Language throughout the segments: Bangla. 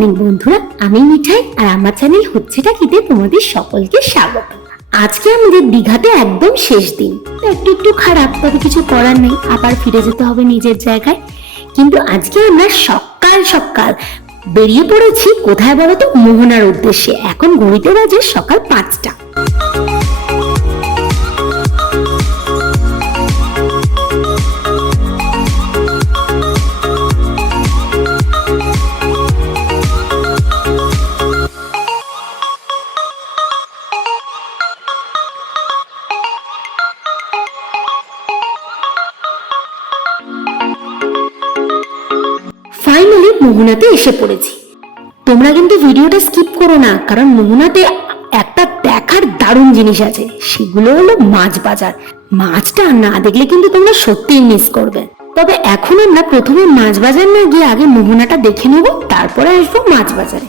মর্নিং বন্ধুরা, আমি মিঠাই আর আমার চ্যানেল হচ্ছেটা কিতে তোমাদের সকলকে স্বাগত। আজকে আমাদের দীঘাতে একদম শেষ দিন, একটু একটু খারাপ, তবে কিছু করার নেই, আবার ফিরে যেতে হবে নিজের জায়গায়। কিন্তু আজকে আমরা সকাল সকাল বেরিয়ে পড়েছি কোথায় বলো তো? মোহনার উদ্দেশ্যে। এখন ঘড়িতে বাজে সকাল 5টা। ফাইনালি মোহনাতে এসে পড়েছি। তোমরা কিন্তু ভিডিওটা স্কিপ করো না, কারণ মোহনাতে একটা দেখার দারুণ জিনিস আছে, সেগুলো হলো মাছ বাজার। মাছটা না দেখলে কিন্তু তোমরা সত্যিই মিস করবে। তবে এখন আমরা প্রথমে মাছ বাজার না গিয়ে আগে মোহনাটা দেখে নেব, তারপরে আসবো মাছ বাজারে।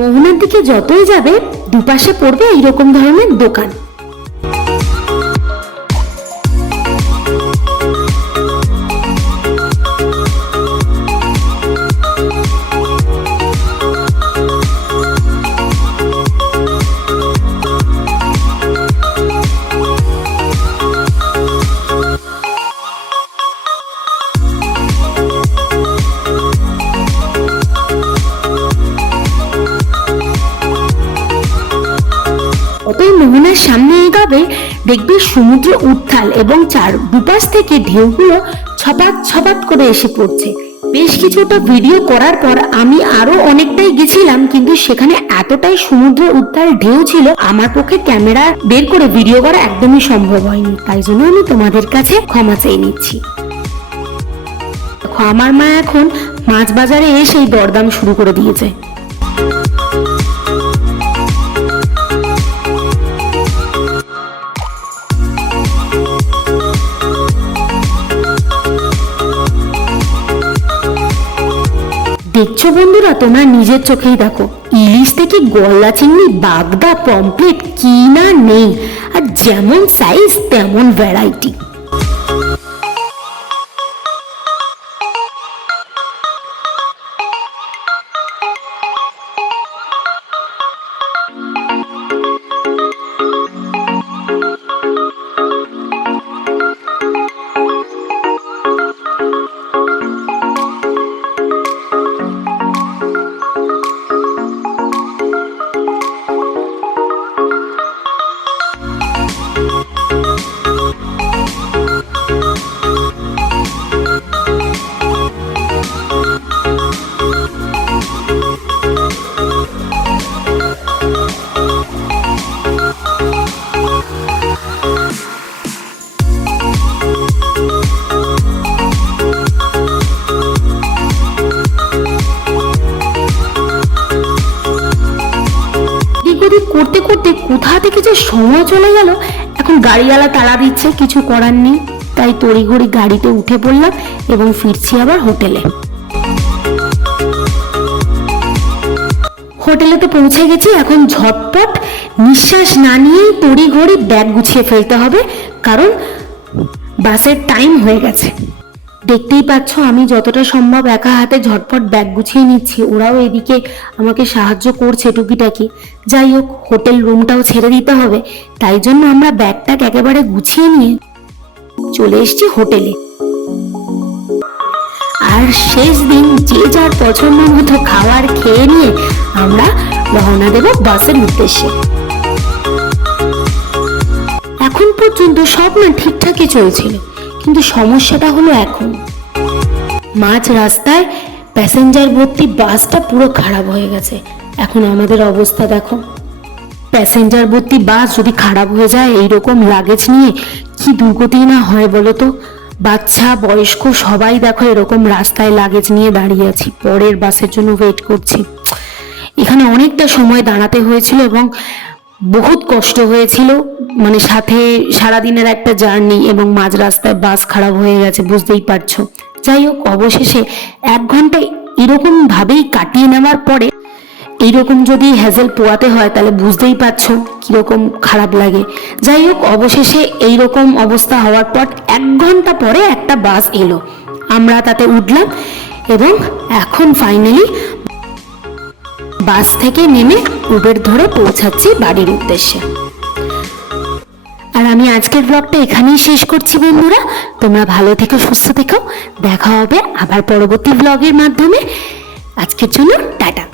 মোহনার দিকে যতই যাবে দুপাশে পড়বে এইরকম ধরনের দোকান। মোহনার সামনে এগোবে দেখবে সমুদ্র উত্তাল এবং দুপাশ থেকে ঢেউগুলো ছপাত ছপাত করে এসে পড়ছে। বেশ কিছুটা ভিডিও করার পর আমি আরো অনেকটাই গেছিলাম, কিন্তু সেখানে এতটাই সমুদ্র উত্তাল ঢেউ ছিল আমার পক্ষে ক্যামেরা বের করে ভিডিও করা একদমই সম্ভব হয়নি। তাই জন্য আমি তোমাদের কাছে ক্ষমা চেয়ে নিচ্ছি। আমার মা এখন মাছ বাজারে এসেই দরদাম শুরু করে দিয়েছে। দেখছো বন্ধুরা, তোমরা নিজের চোখেই দেখো, ইলিশ থেকে গলদা চিংড়ি, বাগদা, পমফ্রেট কি না নেই, আর যেমন সাইজ তেমন ভ্যারাইটি। করতে করতে কোথা থেকে যে সময় চলে গেল। এখন গাড়িওয়ালা তাড়া দিচ্ছে, কিছু করার নেই, তাই তড়িঘড়ি গাড়িতে উঠে পড়লাম এবং ফিরছি আবার হোটেলে। হোটেলে তো পৌঁছে গেছি। এখন ঝটপট নিঃশ্বাস না নিয়েই তড়িঘড়ি ব্যাগ গুছিয়ে ফেলতে হবে, কারণ বাসের টাইম হয়ে গেছে। দেখতেই পাচ্ছ আমি যতটা সম্ভব একা হাতে ঝটপট ব্যাগ গুছিয়ে নিচ্ছি, ওরাও এদিকে আমাকে সাহায্য করছে টুকিটাকি। যাই হোক, হোটেল রুমটাও ছেড়ে দিতে হবে, তাই জন্য আমরা ব্যাগটা একেবারে গুছিয়ে নিয়ে চলে এসেছি হোটেলে। আর শেষ দিন যে যার পছন্দ মতো খাবার খেয়ে নিয়ে আমরা রওনা দেব বাসের উদ্দেশ্যে। এখন পর্যন্ত সব না ঠিকঠাকই চলছিল, কিন্তু সমস্যাটা হলো এখন মাঝ রাস্তায় প্যাসেঞ্জার ভর্তি বাসটা পুরো খারাপ হয়ে গেছে। এখন আমাদের অবস্থা দেখো, প্যাসেঞ্জার ভর্তি বাস যদি খারাপ হয়ে যায়, এইরকম লাগেজ নিয়ে কি দুর্গতি না হয় বলো তো। বাচ্চা বয়স্ক সবাই দেখো এরকম রাস্তায় লাগেজ নিয়ে দাঁড়িয়ে আছি, পরের বাসের জন্য ওয়েট করছি। এখানে অনেকটা সময় দাঁড়াতে হয়েছিল এবং বহুত কষ্ট হয়েছিল, মানে সাথে সারাদিনের একটা জার্নি এবং মাঝ রাস্তায় বাস খারাপ হয়ে গেছে, বুঝতেই পারছো। যাই হোক, অবশেষে 1 ঘন্টা এরকম ভাবেই কাটিয়ে নেওয়ার পরে এইরকম যদি হ্যাজেল পোয়াতে হয় তাহলে বুঝতেই পারছো কিরকম খারাপ লাগে। যাই হোক, অবশেষে এইরকম অবস্থা হওয়ার পর 1 ঘন্টা পরে একটা বাস এলো, আমরা তাতে উঠলাম এবং এখন ফাইনালি বাস থেকে নেমে উবের ধরে পৌঁছাচ্ছি বাড়ির উদ্দেশ্যে। আর আমি আজকের ব্লগটা এখানেই শেষ করছি বন্ধুরা। তোমরা ভালো থেকো, সুস্থ থেকো, দেখা হবে আবার পরবর্তী ব্লগের মাধ্যমে। আজকের জন্য টাটা।